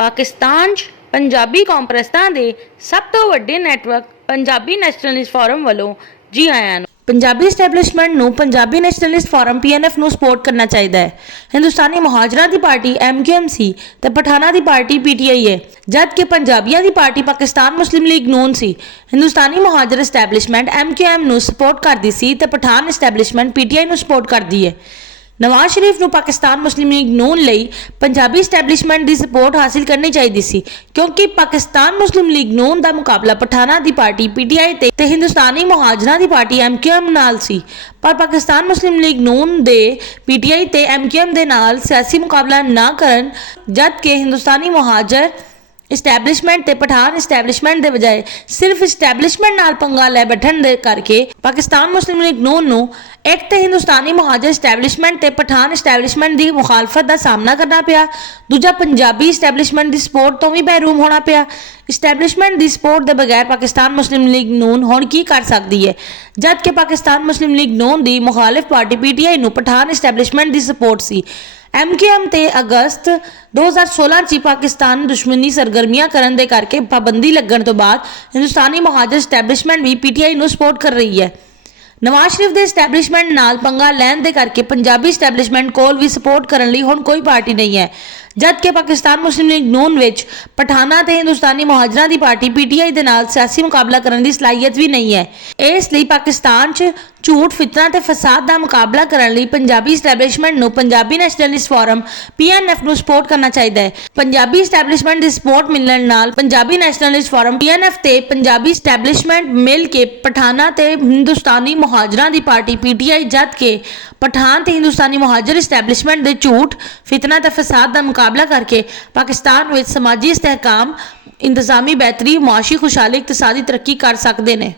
ਪਾਕਿਸਤਾਨ 'ਚ ਪੰਜਾਬੀ ਕਾਨਫਰੰਸਾਂ ਦੇ ਸਭ ਤੋਂ ਵੱਡੇ ਨੈਟਵਰਕ ਪੰਜਾਬੀ ਨੈਸ਼ਨਲਿਸਟ ਫੋਰਮ ਵੱਲੋਂ ਜੀ ਆਇਆਂ ਨੂੰ। ਪੰਜਾਬੀ ਐਸਟੈਬਲਿਸ਼ਮੈਂਟ ਨੂੰ ਪੰਜਾਬੀ ਨੈਸ਼ਨਲਿਸਟ ਫੋਰਮ PNF ਨੂੰ ਸਪੋਰਟ ਕਰਨਾ ਚਾਹੀਦਾ ਹੈ। ਹਿੰਦੁਸਤਾਨੀ ਮੁਹਾਜਰਾਂ ਦੀ ਪਾਰਟੀ MQM ਤੇ ਪਠਾਨਾਂ ਦੀ ਪਾਰਟੀ PTI ਹੈ, ਜਦ ਕਿ ਪੰਜਾਬੀਆਂ ਦੀ ਪਾਰਟੀ ਪਾਕਿਸਤਾਨ ਮੁਸਲਿਮ ਲੀਗ ਨੂਨ ਸੀ। ਹਿੰਦੁਸਤਾਨੀ ਮੁਹਾਜਰ ਐਸਟੈਬਲਿਸ਼ਮੈਂਟ MQM ਨੂੰ ਸਪੋਰਟ ਕਰਦੀ ਸੀ ਤੇ ਪਠਾਨ ਐਸਟੈਬਲਿਸ਼ਮੈਂਟ PTI ਨੂੰ ਸਪੋਰਟ ਕਰਦੀ ਹੈ। ਨਵਾਜ਼ ਸ਼ਰੀਫ ਨੂੰ ਪਾਕਿਸਤਾਨ ਮੁਸਲਿਮ ਲੀਗ ਨੂਨ ਲਈ ਪੰਜਾਬੀ ਐਸਟੈਬਲਿਸ਼ਮੈਂਟ ਦੀ ਸਪੋਰਟ ਹਾਸਿਲ ਕਰਨੀ ਚਾਹੀਦੀ ਸੀ, ਕਿਉਂਕਿ ਪਾਕਿਸਤਾਨ ਮੁਸਲਿਮ ਲੀਗ ਨੂਨ ਦਾ ਮੁਕਾਬਲਾ ਪਠਾਨਾਂ ਦੀ ਪਾਰਟੀ PTI ਤੇ ਹਿੰਦੁਸਤਾਨੀ ਮੁਹਾਜਰਾਂ ਦੀ ਪਾਰਟੀ MQM ਨਾਲ ਸੀ। ਪਰ ਪਾਕਿਸਤਾਨ ਮੁਸਲਿਮ ਲੀਗ ਨੂਨ ਦੇ PTI ਤੇ MQM ਦੇ ਨਾਲ ਸਿਆਸੀ ਮੁਕਾਬਲਾ ਨਾ ਕਰਨ, ਜਦ ਕਿ ਹਿੰਦੁਸਤਾਨੀ ਮੁਹਾਜਰ ਇਸਟੈਬਲਿਸ਼ਮੈਂਟ ਤੇ ਪਠਾਨ ਇਸਟੈਬਲਿਸ਼ਮੈਂਟ ਦੇ ਬਜਾਏ ਸਿਰਫ ਇਸਟੈਬਲਿਸ਼ਮੈਂਟ ਨਾਲ ਪੰਗਾ ਲੈ ਬੈਠਣ ਦੇ ਕਰਕੇ ਪਾਕਿਸਤਾਨ ਮੁਸਲਿਮ ਲੀਗ ਨੂਨ ਨੂੰ ਇੱਕ ਤੇ ਹਿੰਦੁਸਤਾਨੀ ਮੁਹਾਜਰ ਇਸਟੈਬਲਿਸ਼ਮੈਂਟ ਤੇ ਪਠਾਨ ਇਸਟੈਬਲਿਸ਼ਮੈਂਟ ਦੀ ਮੁਖਾਲਫਤ ਦਾ ਸਾਹਮਣਾ ਕਰਨਾ ਪਿਆ, ਦੂਜਾ ਪੰਜਾਬੀ ਇਸਟੈਬਲਿਸ਼ਮੈਂਟ ਦੀ ਸਪੋਰਟ ਤੋਂ ਵੀ ਮਹਿਰੂਮ ਹੋਣਾ ਪਿਆ। ਇਸਟੈਬਲਿਸ਼ਮੈਂਟ ਦੀ ਸਪੋਰਟ ਦੇ ਬਗੈਰ ਪਾਕਿਸਤਾਨ ਮੁਸਲਿਮ ਲੀਗ ਨੂਨ ਹੁਣ ਕੀ ਕਰ ਸਕਦੀ ਹੈ, ਜਦ ਕਿ ਪਾਕਿਸਤਾਨ ਮੁਸਲਿਮ ਲੀਗ ਨੂਨ ਦੀ ਮੁਖਾਲਿਫ ਪਾਰਟੀ PTI ਨੂੰ ਪਠਾਨ ਇਸਟੈਬਲਿਸ਼ਮੈਂਟ ਦੀ ਸਪੋਰਟ ਸੀ। MQM ਤੇ ਅਗਸਤ 2016 'ਚ ਪਾਕਿਸਤਾਨ ਦੁਸ਼ਮਣੀ ਸਰਗਰਮੀਆਂ ਕਰਨ ਦੇ ਕਰਕੇ ਪਾਬੰਦੀ ਲੱਗਣ ਤੋਂ ਬਾਅਦ ਹਿੰਦੁਸਤਾਨੀ ਮੁਹਾਜਰ ਇਸਟੈਬਲਿਸ਼ਮੈਂਟ ਵੀ PTI ਨੂੰ ਸਪੋਰਟ ਕਰ ਰਹੀ ਹੈ। ਨਵਾਜ਼ ਸ਼ਰੀਫ ਦੇ ਇਸਟੈਬਲਿਸ਼ਮੈਂਟ ਨਾਲ ਪੰਗਾ ਲੈਣ ਦੇ ਕਰਕੇ ਪੰਜਾਬੀ ਇਸਟੈਬਲਿਸ਼ਮੈਂਟ ਕੋਲ ਵੀ ਸਪੋਰਟ ਕਰਨ ਲਈ ਹੁਣ ਕੋਈ ਪਾਰਟੀ ਨਹੀਂ ਹੈ, ਜਦ ਕਿ ਪਾਕਿਸਤਾਨ ਮੁਸਲਿਮ ਲੀਗ ਨੂਨ ਵਿੱਚ ਪਠਾਨਾਂ ਤੇ ਹਿੰਦੁਸਤਾਨੀ ਮੁਹਾਜਰਾਂ ਦੀ ਪਾਰਟੀ PTI ਦੇ ਨਾਲ ਸਿਆਸੀ ਮੁਕਾਬਲਾ ਕਰਨ ਦੀ ਸਲਾਹੀਅਤ ਵੀ ਨਹੀਂ ਹੈ। ਇਸ ਲਈ ਪਾਕਿਸਤਾਨ 'ਚ ਝੂਠ, ਫਿਤਨਾ ਤੇ ਫਸਾਦ ਦਾ ਮੁਕਾਬਲਾ ਕਰਨ ਲਈ ਪੰਜਾਬੀ ਇਸਟੈਬਲਿਸ਼ਮੈਂਟ ਨੂੰ ਪੰਜਾਬੀ ਨੈਸ਼ਨਲਿਸਟ ਫੋਰਮ PNF ਨੂੰ ਸਪੋਰਟ ਕਰਨਾ ਚਾਹੀਦਾ ਹੈ। ਪੰਜਾਬੀ ਇਸਟੈਬਲਿਸ਼ਮੈਂਟ ਦੀ ਸਪੋਰਟ ਮਿਲਣ ਨਾਲ ਪੰਜਾਬੀ ਨੈਸ਼ਨਲਿਸਟ ਫੋਰਮ PNF ਤੇ ਪੰਜਾਬੀ ਇਸਟੈਬਲਿਸ਼ਮੈਂਟ ਮਿਲ ਕੇ ਪਠਾਨਾਂ ਤੇ ਹਿੰਦੁਸਤਾਨੀ ਮੁਹਾਜਰਾਂ ਦੀ ਪਾਰਟੀ PTI, ਜਦ ਕਿ ਪਠਾਨ ਤੇ ਹਿੰਦੁਸਤਾਨੀ ਮੁਹਾਜਰ ਇਸਟੈਬਲਿਸ਼ਮੈਂਟ ਦੇ ਝੂਠ, ਫਿਤਨਾ ਤੇ ਫਸਾਦ ਦਾ ਮੁਕਾਬਲਾ ਕਰਕੇ ਪਾਕਿਸਤਾਨ ਵਿੱਚ ਸਮਾਜੀ ਇਸਤਹਿਕਾਮ, ਇੰਤਜ਼ਾਮੀ ਬਿਹਤਰੀ, ਮੁਆਸ਼ੀ ਖੁਸ਼ਹਾਲੀ, ਇਕਤਸਾਦੀ ਤਰੱਕੀ ਕਰ ਸਕਦੇ ਨੇ।